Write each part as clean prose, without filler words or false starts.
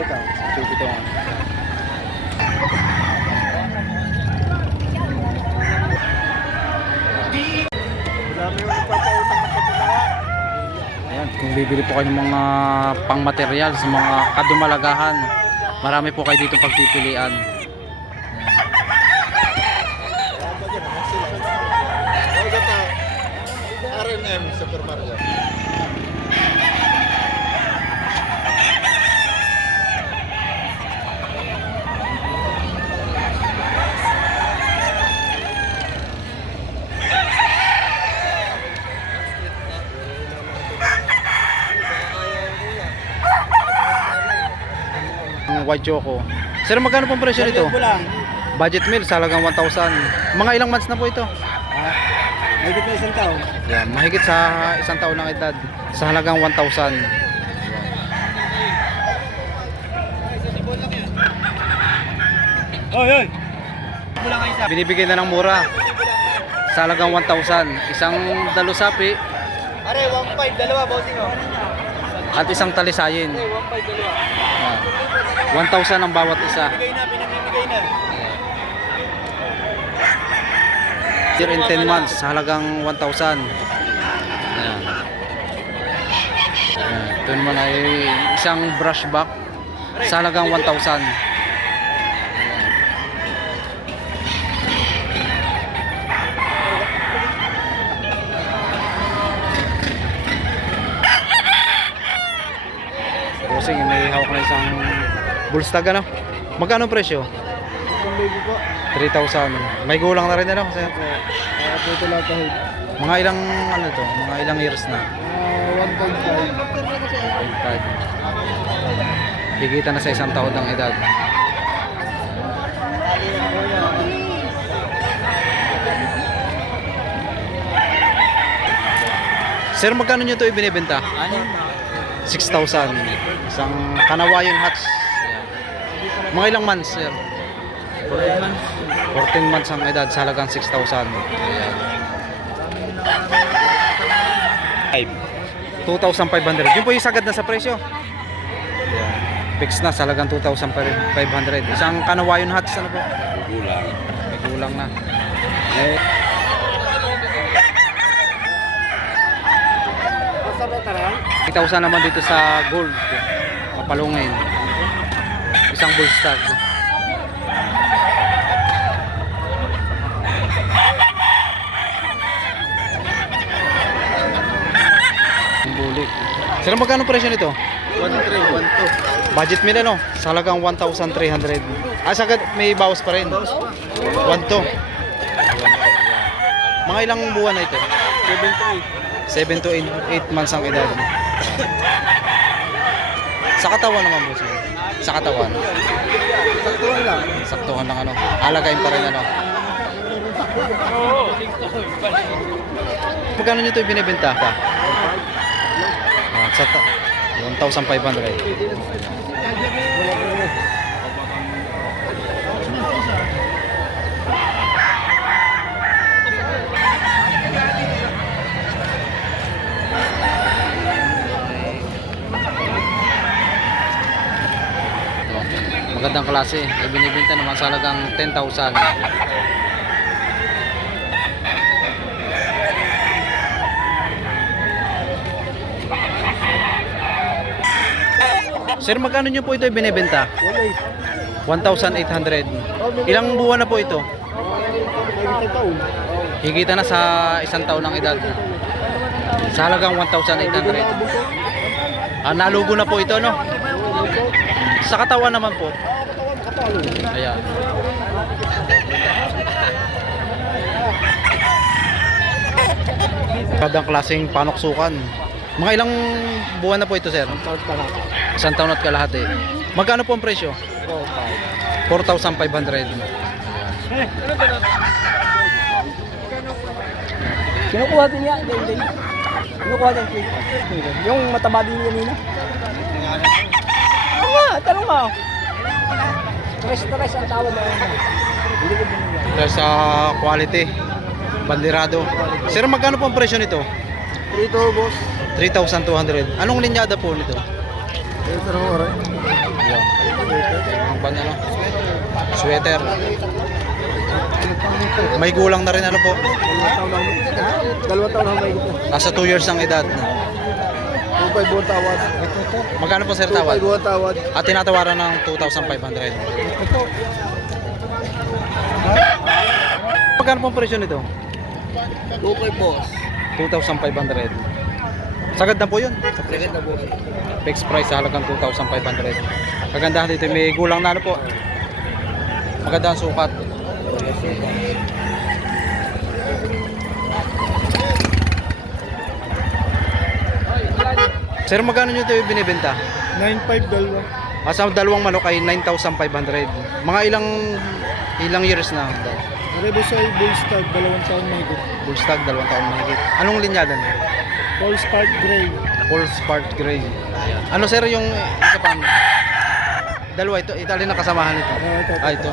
Ito. Ayan, kung bibili po kayo ng mga pangmaterial sa mga kadumalagahan, marami po kayo dito pagpipilian. R&M Supermarket. White choco. Sir, magkano pong presyo nito? Budget meal sa halagang 1,000. Mga ilang months na po ito? Mahigit na isang taon. Yan, mahigit sa isang taon ng edad sa halagang 1,000. Oy! Binibigay na ng mura sa halagang 1,000. Isang dalusapi Are, 1.5, dalawa, bossing o. at isang talisayin. 1.5, dalawa. Yan. 1,000 ang bawat isa. Pinamimigay na. Year in 10 months sa halagang 1,000. Ayan. Ito naman ay isang brush back sa halagang 1,000. Bossing, may hawak na isang bullstag, ano? Magkano ang presyo? Ang baby po. 3,000. May gulang na rin, ano? Kasi Ito lahat kahit. mga ilang ano to, mga ilang years na. 1.5. Higitan na sa isang taon ng edad. Sir, magkano nyo ito ibinibenta? 6,000. Isang Kanawayon Hats. Mga ilang months, sir? 14 months ang edad sa halagang 6,000. Ayan. 2,500. Yun po yung sagad na sa presyo. Ayan. Fix na sa halagang 2,500. Isang Kanawayon Hats, ano po? May gulang na. Eh, 8,000 naman dito sa gold. Kapalungin. Isang bullstag. Ang bulik. Sir, magkano presyo nito? 1.3, 1.2. Budget meal, ano? Sa halagang 1,300. Ah, sagad may bawas pa rin. 1,2. Mga ilang buwan na ito? 7 to 8 months ang edad. Sa katawan naman po siya. Sa katawan. Saktuhan lang. Saktuhan lang, ano. Alagayin pa rin, ano. Magkano nyo ito binibenta? Ah, sa 1,500. Magandang klase. Ibinibenta naman sa halagang 10,000. Sir, magkano nyo po ito ibinibenta? 1,800. Ilang buwan na po ito? Higita na sa isang taon ng edad. Sa halagang 1,800. Ah, nalugo na po ito, no? Sa katawan naman po. Ayan. Kadang klaseng panoksukan. Mga ilang buwan na po ito, sir? Isang taon at kalahati. Magkano po ang presyo? 4,500. Kinukuha din yan. Kinukuha din. Yung mataba din kanina. Oo nga, tanong mo. Stress ang tawag na yun. Ito sa quality. Bandirado. Sir, magkano po ang presyo nito? Dito, boss. 3,200. Anong linyada po nito? Ito na mo, Yan. Sweater. May gulang na rin ano po. 2 taon na may ito. Nasa 2 years ang edad. 2.5 buwan tawad. Magkano po sir tawad? 2.5 buwan tawad. At tinatawaran ng 2,500. Magkano pong presyo nito? 2.5 boss. 2,500. Sagad na po yun. Second na boss. Fixed price sa halagang 2,500. Kagandahan dito, may gulang na ano po. Maganda ang sukat. Sir, magkano nyo ito binibenta? 9.5 dalawa. Sa dalawang manok ay 9,500. Mga ilang years na? Rebusay Bullstag, 2 taon may ito. Full stag, 2 taon mahigit. Anong linyadan? Paul Spark Gray. Full Spark Gray. Ano sir yung isa pang? Dalawa ito, Italy na kasamahan ito. Ito.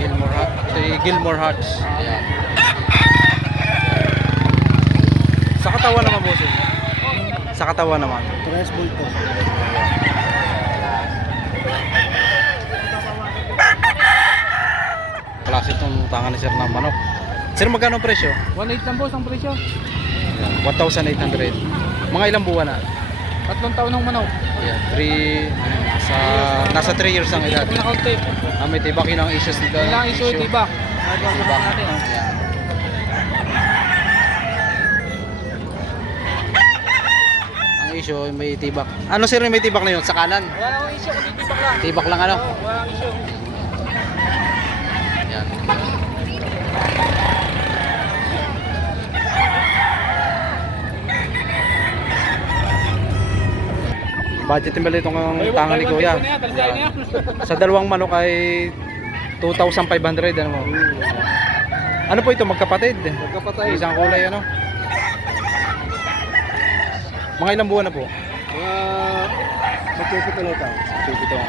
Gilmore Hatch. Gilmore Hatch. Ayan. Sa katawan naman boss. Sa katawan naman. Tres Bulto. Klase itong tangan ni sir ng manok. Sir, magkano ang presyo? 1.8 lang boss ang presyo. 1,800. Mga ilang buwan na? 3 taon ng manok. Ayan, nasa 3 years ang edad. Pinakaunti. May tibakin ang issues nito. Kailangan issue, diba? Tibak. natin. Ayan. Ang issue may tibak. Ano sir may tibak na yun? Sa kanan? Wala akong issue, kundi tibak lang. Tibak lang ano? Wala akong issue. Ayan. Budget din itong tangan ni Kuya. Sa dalawang manok ay 2,500 ano mo. Ano po ito magkapatid? Magkapatay. Isang kulay ano? Mga ilang buwan na po? Magkipito na ito. Ito.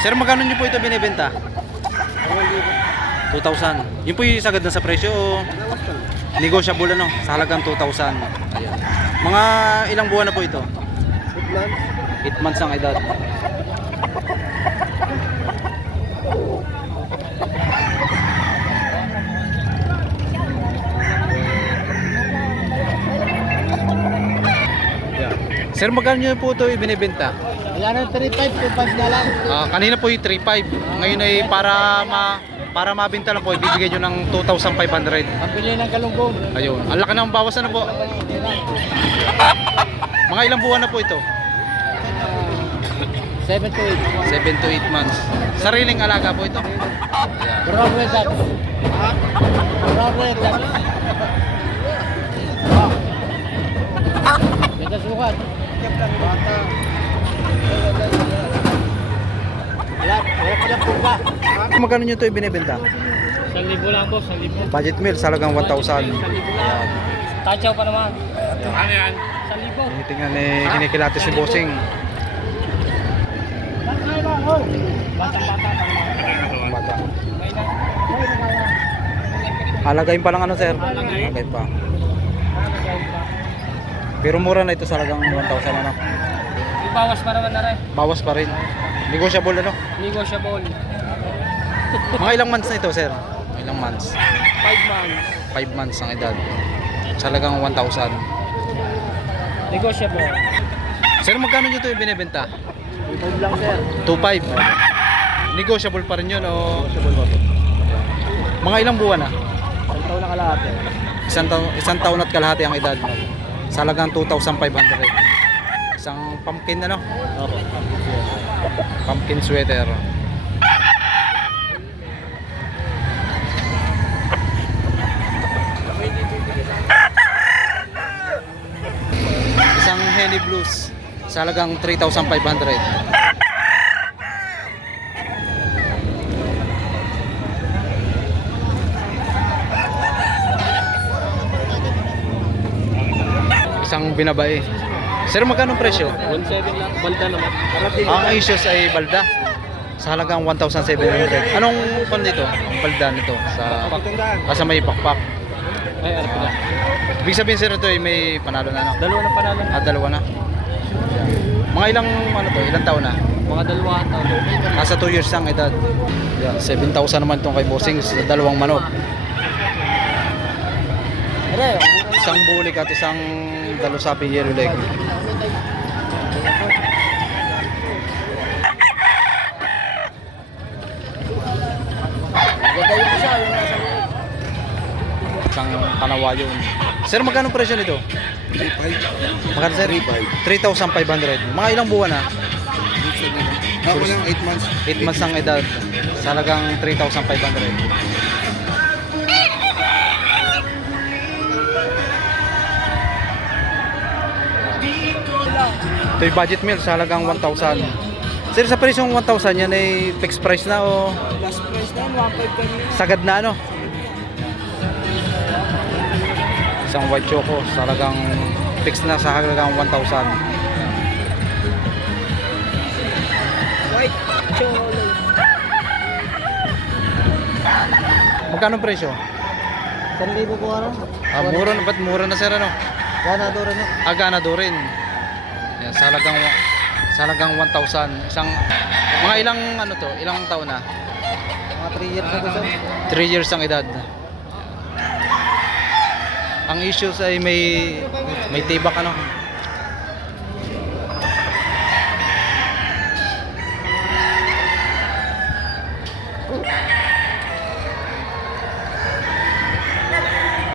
Sir, magkano niyo po ito binibenta? 2,000. Yun po yung sagad na sa presyo o negotiable ano? Sa halagang 2,000. Ayan. Mga ilang buwan na po ito? 8 months ang edad. Ayan. Sir, magkano niyo po ito ibinibenta? Wala na 3.5, 2.5 na lang. Kanina po yung 3.5. Ngayon ay para mabenta lang po, ibibigay nyo ng 2,500. Ang bili ng galunggong. Ayun. Ang laki ng bawas na po. Mga ilang buwan na po ito? 7 to 8. 7 to 8 months. Sariling alaga po ito. Brown red duck. Brown red duck. Ganda sukat. Wala pala puga. Magkano nyo ito ibinibenta? 1,000 lang boss, 1,000. Budget meal, salagang 1,000. 1,000 lang. Tachaw pa naman. Ano yan? 1,000. Tinitingnan ni kinikilate si Bossing. Bata. Halagayin pa lang ano sir? Halagayin pa. Pero mura na ito salagang 1,000 ano? Ibawas pa naman na rin. Bawas pa rin. Negotiable ano? Negotiable. Mga ilang months na ito sir? Ilang months? 5 months. 5 months ang edad. Salagang 1,000. Negotiable. Sir, magkano nyo ito binibenta? 2.5 lang sir. 2,500. Negotiable pa rin yun o? Mga ilang buwan na? 1 taon na kalahati. Isang taon at kalahati ang edad. Salagang 2,500. Isang pumpkin ano? Pumpkin sweater. Isang Henny Blues. Salagang 3,500. Isang binabae. Sir, magkano presyo? 1.7 lang. Balda naman. Ang issues ay balda. Sa halagang 1,700. Anong pan dito? Ang palda nito sa may pakpak. Ay, ano pala? Ibig sabihin sir ito ay may panalo na, no? Dalawa na panalo na. Dalawa na. Mga ilang ano to, ilang taon na? Mga 2 taon. Nasa 2 years ang edad. Yan, 7,000 naman itong kay Bossing sa dalawang manok. Aray, Isang bulik at isang dalusapi yellow leg. gagawin ko siya. Yung nasa loob. Isang kanawa yun. Sir, magkano presyo nito? 3,500. Magkano sir? 3,500. Mga ilang buwan na? Ako lang 8 months. 8 months ang edad. Sa halagang 3,500. Ito yung budget meal sa halagang 1,000. Sir, sa presyong 1,000 yan ay fixed price na o Last price na, 1.5 kanina. sagad na ano? Isang white choco sa halagang fixed na sa halagang 1,000. White chocolate. Magkano presyo? 1,000 po ano? Mura na, ba't mura na sir ano? Ganadora na. Ganado rin. Yan, sa halagang 1,000. Isang, mga ilang ano to, ilang taon na? Mga 3 years na to sir. 3 years ang edad. Ang issues ay may tibak ano.